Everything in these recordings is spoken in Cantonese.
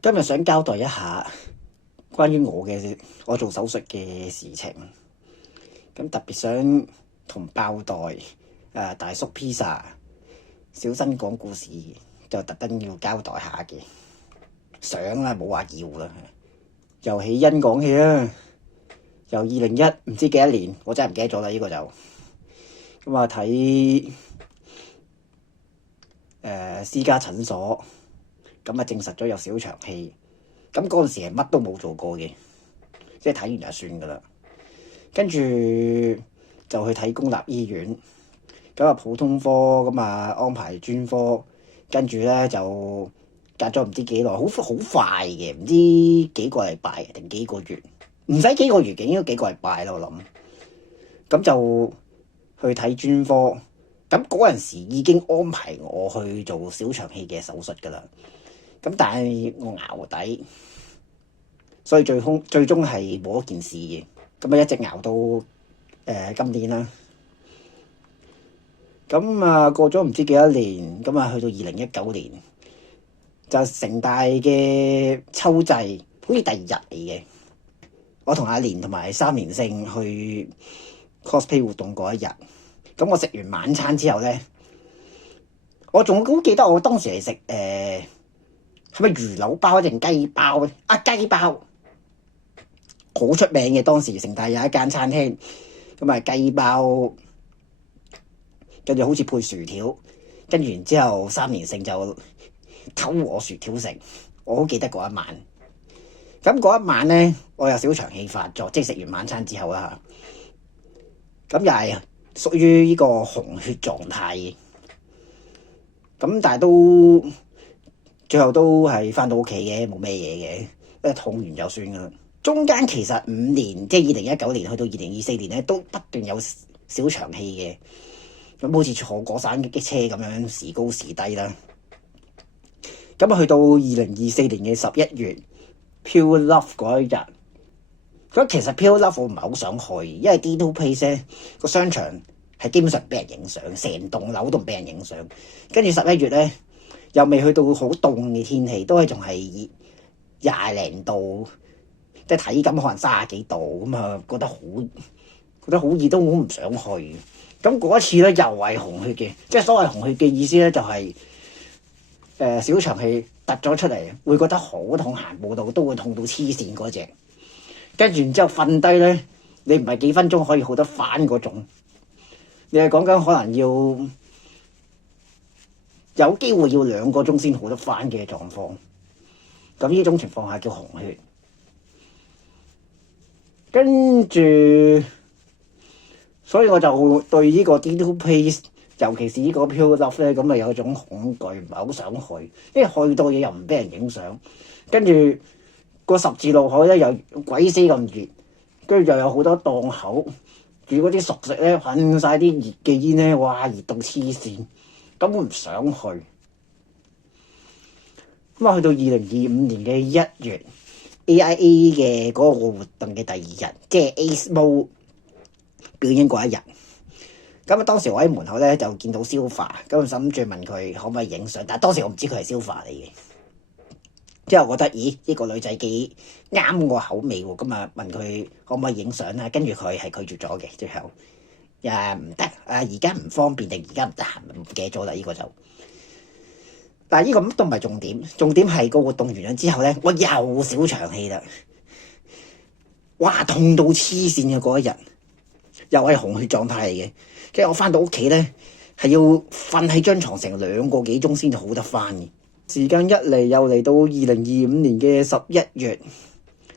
今日想交代一下關於我做手術嘅事情，咁特別想同爆袋、大叔披薩、小新講故事，就特登要交代下嘅。想啦，冇話要啦。由起因講起啦，由2001唔知幾多年，我真係唔記得咗啦。呢個就咁啊，睇私家診所，咁啊證實咗有小腸氣。咁嗰陣時係乜都冇做過嘅，即係睇完就算噶啦。跟住就去睇公立醫院，咁啊普通科咁啊安排專科，跟住咧就隔咗唔知幾耐，好快嘅，唔知幾個禮拜定幾個月，唔使幾個月嘅，應該幾個禮拜啦我諗。咁就去睇專科，咁嗰陣時已經安排我去做小腸氣嘅手術噶啦。咁但係我熬底，所以最終係冇一件事嘅。咁啊一直熬到今年啦。咁啊過咗唔知幾多年，咁啊去到2019年，就城大嘅秋祭，好似第二日嚟嘅。我同阿蓮同埋3連勝去 cosplay 活動嗰一日，咁我食完晚餐之後咧，我仲好記得我當時係食係咪魚柳包定雞包咧？雞包好出名嘅，當時城大有一間餐廳，咁啊雞包，跟住好似配薯條，跟住然之後3連勝就溝我薯條食，我好記得嗰一晚。咁嗰一晚咧，我有小腸氣發作，即係食完晚餐之後啦。咁又係屬於呢個紅血狀態嘅，咁但係最後都係翻到屋企嘅，冇咩嘢嘅，痛完就算噶啦。中間其實5年，即係2019年去到2024年咧，都不斷有小腸氣嘅，咁好似坐過山嘅車咁樣，時高時低啦。咁啊，去到2024年嘅11月 Pure Love 嗰一日，咁其實 Pure Love 我唔係好想去，因為 D2 Place 咧個商場係基本上俾人影相，成棟樓都唔俾人影相。跟住11月咧，又未去到好凍嘅天氣，都係仲係20零度，即係體感可能30幾度咁啊，覺得好熱，都好唔想去。咁嗰一次咧又係紅血嘅，即係所謂紅血嘅意思咧就係小腸氣突咗出嚟，會覺得好痛，行步道都會痛到黐線嗰隻。跟住然之後瞓低咧，你唔係幾分鐘可以好得翻嗰種，你係講緊可能有機會要2個鐘先好得翻嘅狀況。咁呢種情況下叫紅血。跟住，所以我就對呢個 D2 Place， 尤其是呢個 Pure Love 咧，咁啊有種恐懼，唔係好想去，因為去到嘢又唔俾人影相，跟住個十字路口咧又鬼死咁熱，跟住又有好多檔口，住嗰啲熟食咧噴晒啲熱嘅煙咧，哇熱到黐線，根本唔想去。咁啊去到2025年嘅1月 AIA 嘅嗰個活動嘅第2日，即係 ASMO 表演嗰一日。咁啊當時我喺門口咧就見到 Silva， 咁諗住問佢可唔可以影相，但係當時我唔知佢係 Silva 嚟嘅。之後我覺得呢個女仔幾啱我口味喎，咁啊問佢可唔可以影相啦，跟住佢係拒絕咗嘅。最後唔得，而家唔方便定而家唔得閒，唔記得咗啦。呢個就，但係呢個乜都唔係重點，重點係個活動完咗之後咧，我又小腸氣啦，哇痛到黐線嘅嗰一日，又係紅血狀態嚟嘅。跟住我翻到屋企咧，係要瞓喺張床成2個幾鐘先至好得翻嘅。時間一嚟又嚟到2025年嘅11月，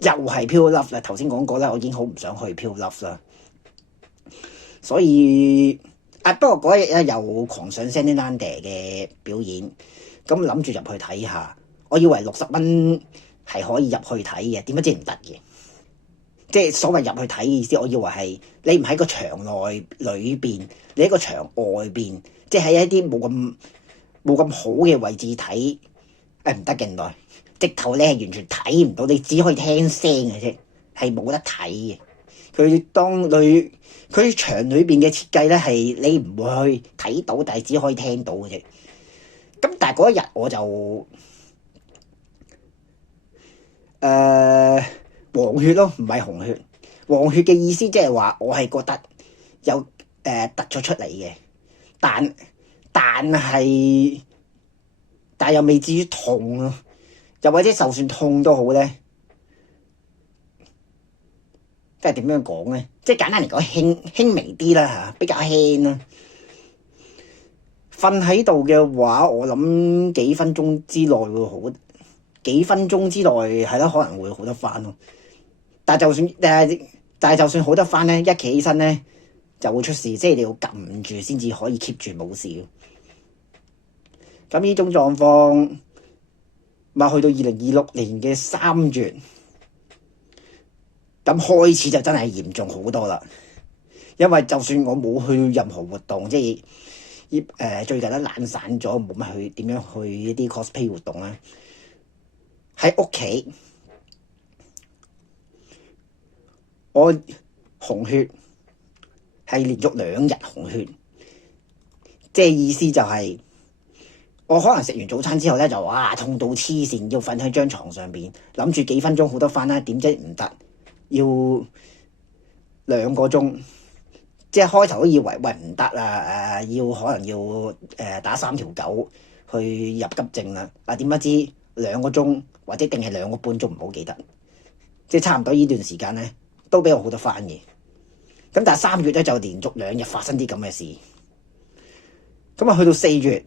又係 Pure Love 啦。頭先講過啦，我已經好唔想去 Pure Love 啦。所以不過嗰日咧又狂上 Sandyland 嘅表演，咁諗住入去睇下。我以為60蚊係可以入去睇嘅，點解知唔得嘅？即係所謂入去睇嘅意思，我以為係你唔喺個場內裏邊，你喺個場外邊，即係喺一啲冇咁好嘅位置睇，唔得嘅，原來直頭你係完全睇唔到，你只可以聽聲嘅啫，係冇得睇嘅。佢場裏邊嘅設計咧係你唔會去睇到，但係只可以聽到嘅啫。咁但係嗰一日我就誒黃血咯，唔係紅血。黃血嘅意思即係話我係覺得有突咗出嚟嘅，但但係又未至於痛咯，又或者就算痛都好咧，即係點樣講咧？即係簡單嚟講，輕微啲啦嚇，比較輕啦。瞓喺度嘅話，我諗幾分鐘之內會好，幾分鐘之內係咯，可能會好得翻咯。但係就算好得翻咧，一企起身咧就會出事，即係你要撳住先至可以 keep 住冇事。咁呢種狀況咪去到2026年嘅3月，咁開始就真係嚴重好多啦。因為就算我冇去任何活動，即係最近都懶散咗，冇乜去點樣去一啲 cosplay 活動啦。喺屋企，我紅血係連續2日紅血，即係意思就係我可能食完早餐之後咧就痛到黐線，要瞓喺張床上邊，諗住幾分鐘好得翻啦，點知唔得，要2個鐘。即係開頭都以為喂唔得啦，可能要打3條9去入急症啦。點不知2個鐘或者定係2個半鐘，唔好記得，即係差唔多呢段時間咧都比我好得翻嘅。咁但係3月咧就連續2日發生啲咁嘅事。咁啊去到4月，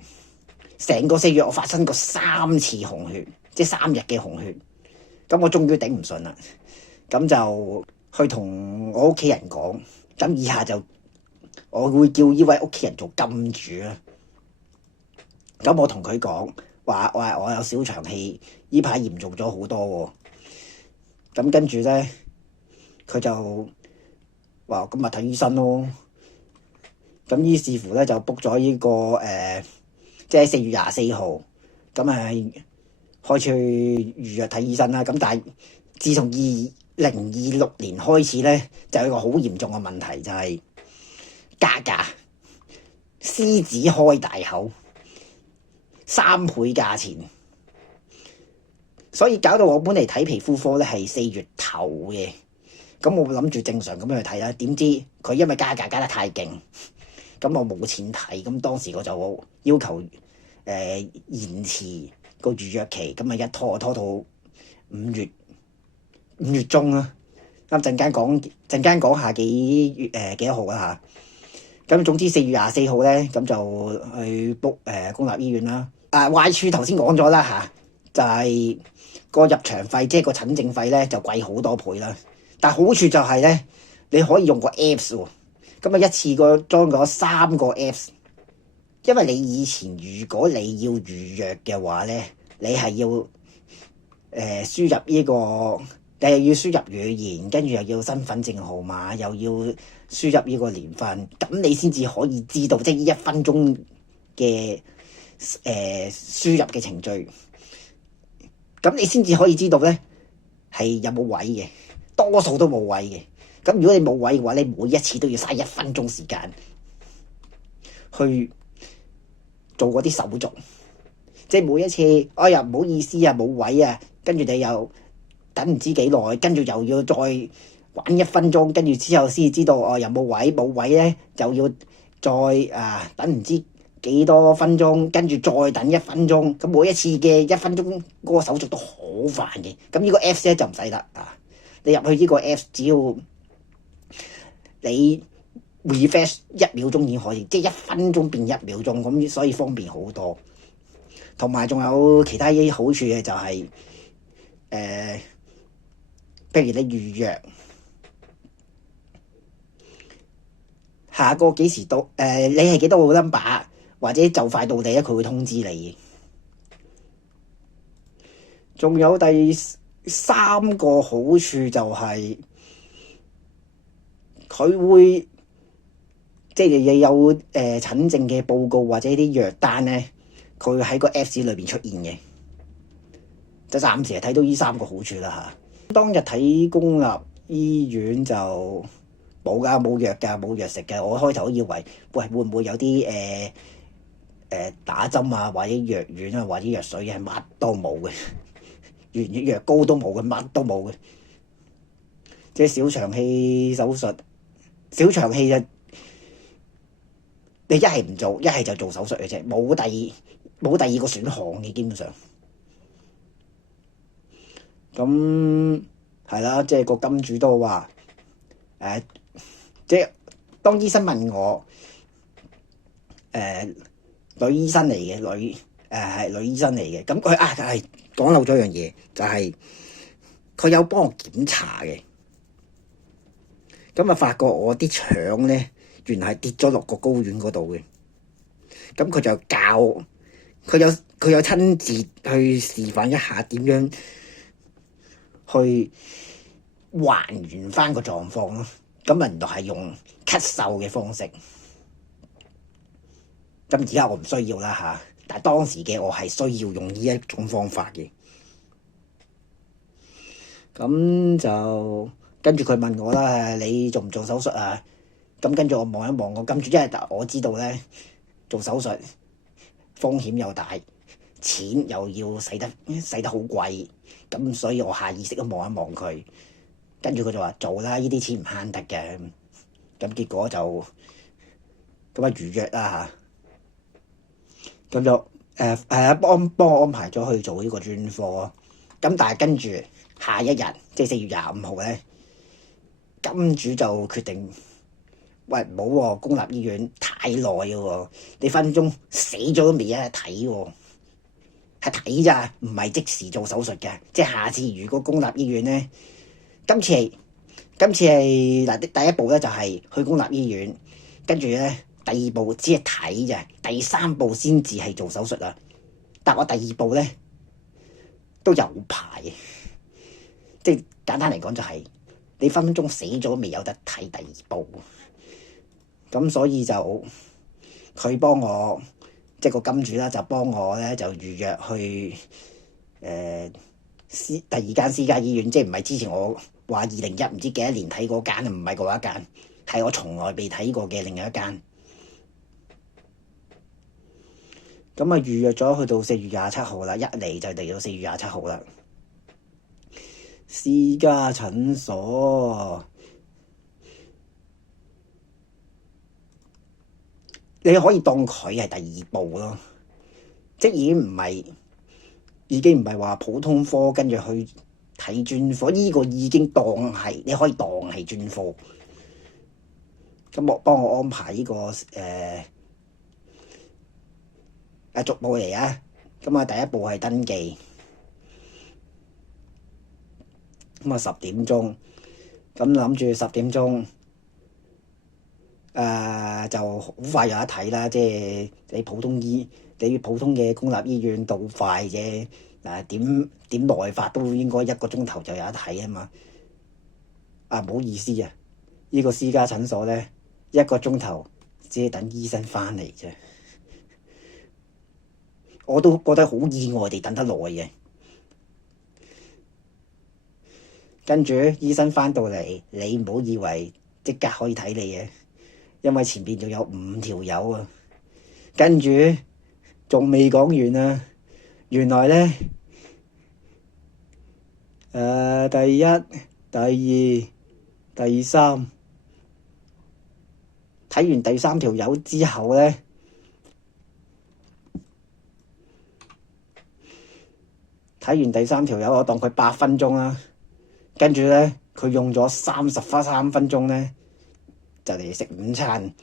成個4月我發生過3次紅血，即係3日嘅紅血。咁我終於頂唔順啦，咁就去同我屋企人講。咁以下就我會叫呢位屋企人做金主啦。咁我同佢講話，我有小腸氣，呢排嚴重咗好多喎。咁跟住咧，佢就話咁咪睇醫生咯。咁於是乎咧就 book 咗呢個即係4月24號，咁開始去預約睇醫生啦。咁但係自從2026年開始咧，就有一個好嚴重嘅問題，就係加價，獅子開大口，3倍價錢，所以搞到我本嚟睇皮膚科咧係4月頭嘅。咁我諗住正常咁樣去睇啦，點知佢因為加價加得太勁，咁我冇錢睇。咁當時我就要求延遲個預約期，咁一拖到5月中啦。咁陣間講下幾多號啦嚇。咁總之4月24號咧，咁就去 book 公立醫院啦。壞處頭先講咗啦嚇，就係個入場費，即係個診症費咧就貴好多倍啦。但好處就係咧，你可以用個 Apps 喎。咁一次過裝咗3個 Apps。因為你以前如果你要預約嘅話咧，你係要輸入呢個，你又要輸入語言，跟住又要身份證號碼，又要輸入呢個年份，咁你先至可以知道，即係1分鐘嘅輸入嘅程序，咁你先至可以知道咧係有冇位嘅，多數都冇位嘅。咁如果你冇位嘅話，你每一次都要嘥1分鐘時間去做嗰啲手續，即係每一次，哎呀唔好意思啊，冇位啊，跟住你又等唔知幾耐，跟住又要再玩1分鐘，跟住之後先知道有冇位，冇位咧就要再等唔知幾多分鐘，跟住再等1分鐘。咁每一次嘅1分鐘嗰個手續都好煩嘅。咁呢個 Apps 咧就唔使得啊，你入去呢個 Apps 只要你 refresh 1秒鐘已經可以，即係1分鐘變1秒鐘，咁所以方便好多。同埋仲有其他啲好處嘅就係譬如你預約下個幾時到，你係幾多個 number 或者就快到你咧，佢會通知你。仲有第3個好處就係佢會即係你有診症嘅報告或者啲藥單咧，佢會喺個 Apps 裏邊出現嘅。就暫時係睇到呢3個好處啦嚇。當日睇公立醫院就冇㗎，冇藥㗎，冇藥食嘅。我開頭都以為喂會唔會有啲打針啊，或者藥丸啊，或者藥水，係乜都冇嘅。連藥膏都冇嘅，乜都冇嘅。即係小腸氣手術，小腸氣就你一係唔做，一係就做手術嘅啫，冇第二個選項嘅，基本上。咁係啦，即係個金主都話即係當醫生問我女醫生嚟嘅，係女醫生嚟嘅。咁佢係講漏咗樣嘢，就係佢有幫我檢查嘅。咁啊，發覺我啲腸咧原來係跌咗落個睾丸嗰度嘅。咁佢就教佢有親自去示範一下點樣去還原翻個狀況咯。咁原來係用咳嗽嘅方式。咁而家我唔需要啦嚇，但係當時嘅我係需要用呢一種方法嘅。咁就跟住佢問我啦，你做唔做手術啊？咁跟住我望一望個金主，因為我知道咧做手術風險又大，錢又要使得好貴，咁所以我下意識都望一望佢。跟住佢就話做啦，呢啲錢唔慳得嘅。咁結果就咁啊預約啦嚇，咁就幫我安排咗去做呢個專科。咁但係跟住下一日即係4月25號咧，金主就決定喂，唔好喎，公立醫院太耐嘅喎，你分分鐘死咗都未有得睇喎，係睇咋，唔係即時做手術嘅。即係下次如果公立醫院咧，今次係嗱第一步咧就係去公立醫院，跟住咧第二步只係睇咋，第三步先至係做手術啊。但我第二步咧都有排，即係簡單嚟講就係你分分鐘死咗都未有得睇第二步。咁所以就佢幫我，即係個金主啦，就幫我咧就預約去第二間私家醫院，即係唔係之前我話2001唔知幾多年睇嗰間，唔係嗰一間，係我從來未睇過嘅另一間。咁啊預約咗去到4月27號啦，一嚟就嚟到4月27號啦。私家診所。你可以當佢係第二步咯，即係已經唔係話普通科跟住去睇專科，呢個已經你可以當係專科。咁幫我安排呢個逐步嚟啊。咁啊第一步係登記，咁啊10點鐘，咁諗住10點鐘。就好快有得睇啦，即係你普通嘅公立醫院到快啫。點耐法都應該1個鐘頭就有得睇啊嘛。唔好意思啊，呢個私家診所咧1個鐘頭只係等醫生翻嚟啫。我都覺得好意外地等得耐嘅。跟住醫生翻到嚟，你唔好以為即刻可以睇你嘅。因為前邊仲有5條友啊，跟住仲未講完啊。原來咧，第一、第二、第三，睇完第3條友之後咧，睇完第3條友，我當佢8分鐘啦。跟住咧，佢用咗33分鐘咧。就嚟食午餐，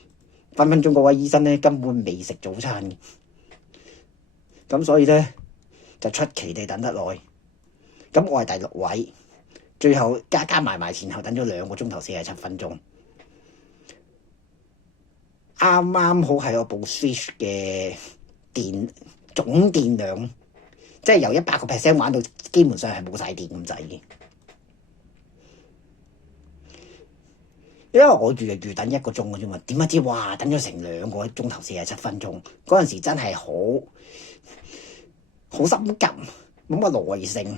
分分鐘嗰位醫生咧根本未食早餐嘅，咁所以咧就出奇地等得耐。咁我係第6位，最後加埋前後等咗2個鐘頭47分鐘，啱啱好係我部 Switch 嘅總電量，即係由100% 玩到基本上係冇晒電咁滯嘅。因為我預等1個鐘嘅啫嘛，點不知哇等咗成2個鐘頭47分鐘，嗰陣時真係好心急，冇乜耐性，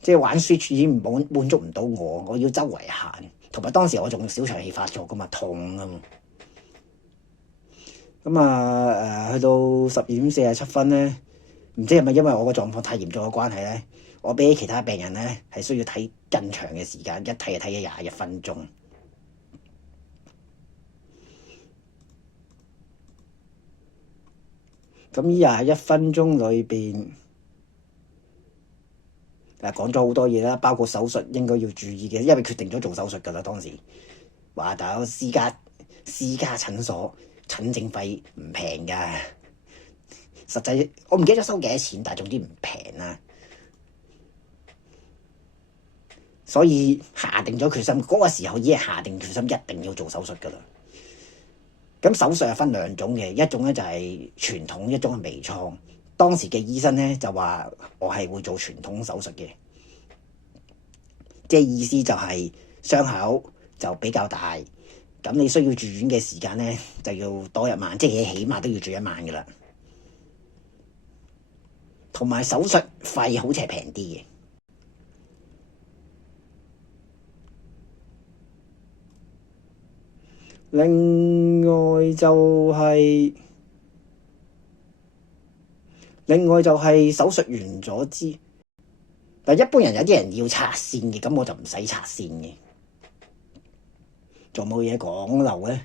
即係玩 Switch 已經滿足唔到我要周圍行，同埋當時我仲小腸氣發作噶嘛，痛啊嘛。咁去到12點47分咧，唔知係咪因為我個狀況太嚴重嘅關係咧，我比起其他病人咧係需要睇更長嘅時間，一睇就睇咗21分鐘。咁21分鐘裏邊，講咗好多嘢啦，包括手術應該要注意嘅，因為決定咗做手術㗎啦。當時話大佬私家診所診症費唔平㗎，實際我唔記得咗收幾多錢，但係總之唔平啦。所以下定咗決心，嗰個時候已經下定決心一定要做手術㗎啦。咁手術係分兩種嘅，一種咧就係傳統，一種係微創。當時嘅醫生咧就話我係會做傳統手術嘅，即係意思就係傷口就比較大，咁你需要住院嘅時間咧就要多1晚，即係起碼都要住1晚㗎啦。同埋手術費好似係平啲嘅。另外就係手術完咗之，但一般人有啲人要拆線嘅，咁我就唔使拆線嘅。仲冇嘢講漏咧？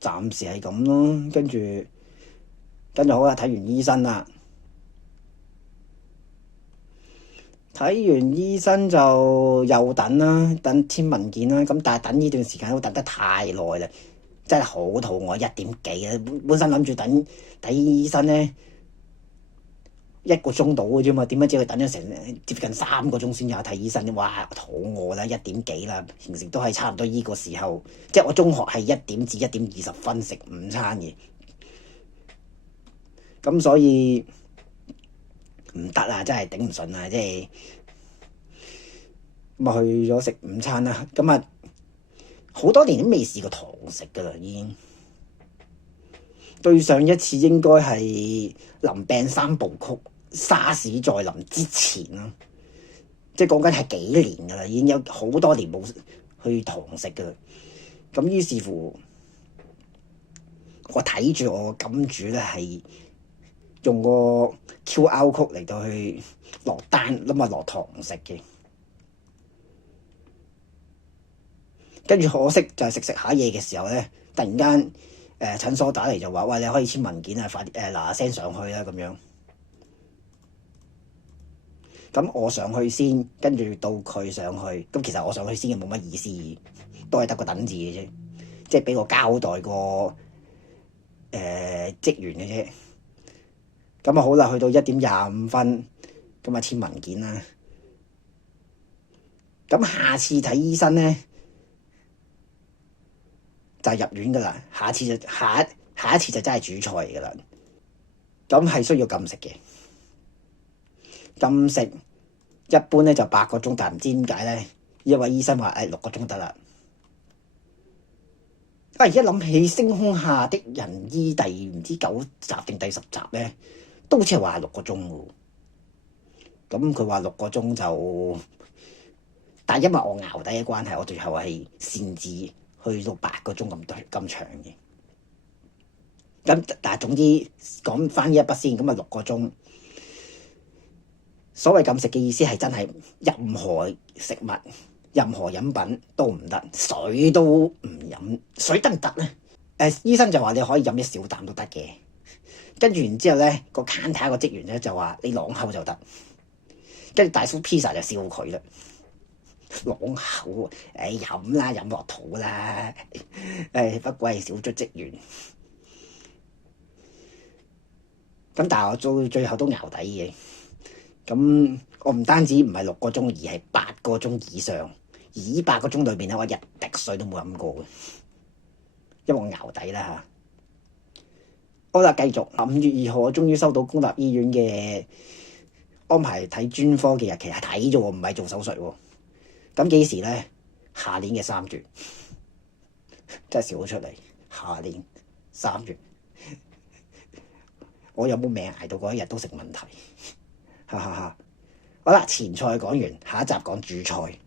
暫時係咁咯，跟住好啦，睇完醫生啦。睇完醫生就又等啦，等簽文件啦。咁但係等呢段時間都等得太耐啦，真係好肚餓，1點幾啦。本身諗住等睇醫生咧1個鐘到嘅啫嘛，點解知佢等咗成接近3個鐘先有睇醫生？哇，肚餓啦，1點幾啦。平時都係差唔多依個時候，即係我中學係1點至1點20分食午餐嘅，咁所以唔得啦，真係頂唔順啦，即係咁啊去咗食午餐啦。咁啊好多年都未試過堂食噶啦，已經對上一次應該係臨病3部曲，沙士在臨之前啦，即係講緊係幾年噶啦，已經有好多年冇去堂食噶啦。咁於是乎，我睇住我金主咧係用個 QR code 嚟到去落單，諗下落堂食嘅。跟住可惜就係食下嘢嘅時候咧，突然間診所打嚟就話：喂，你可以簽文件啊，快啲嗱嗱聲上去啦咁樣。咁我上去先，跟住到佢上去。咁其實我上去先嘅冇乜意思，都係得個等字嘅啫，即係俾我交代個職員嘅啫。咁啊好啦，去到1點25分，咁啊簽文件啦。咁下次睇醫生咧就係入院噶啦，下一次就真係主菜嚟噶啦。咁係需要禁食嘅，禁食一般咧就8個鐘，但唔知點解咧，一位醫生話6個鐘得啦。而家諗起《星空下的人》第唔知9集定第10集咧，都好似係話6個鐘喎。咁佢話6個鐘就，但係因為我熬底嘅關係，我最後係擅自去到8個鐘咁長嘅。咁但係總之講翻呢一筆先，咁啊6個鐘。所謂禁食嘅意思係真係任何食物、任何飲品都唔得，水都唔飲，水得唔得咧？醫生就話你可以飲一小啖都得嘅。跟住然之後咧，個 counter 個職員咧就話你啷口就得。跟住大叔 pizza 就笑佢啦，啷口飲啦，飲落肚啦，不過係小卒職員。咁但係我到最後都淆底嘅。咁我唔單止唔係6個鐘，而係8個鐘以上。而呢8個鐘裏邊咧，我一滴水都冇飲過嘅，因為我淆底啦嚇。好啦，繼續。5月2號，我終於收到公立醫院嘅安排睇專科嘅日期，係睇啫喎，唔係做手術喎。咁幾時咧？下年嘅3月，真係笑咗出嚟。下年3月，我有冇命捱到嗰一日都成問題。哈哈哈！好啦，前菜講完，下一集講主菜。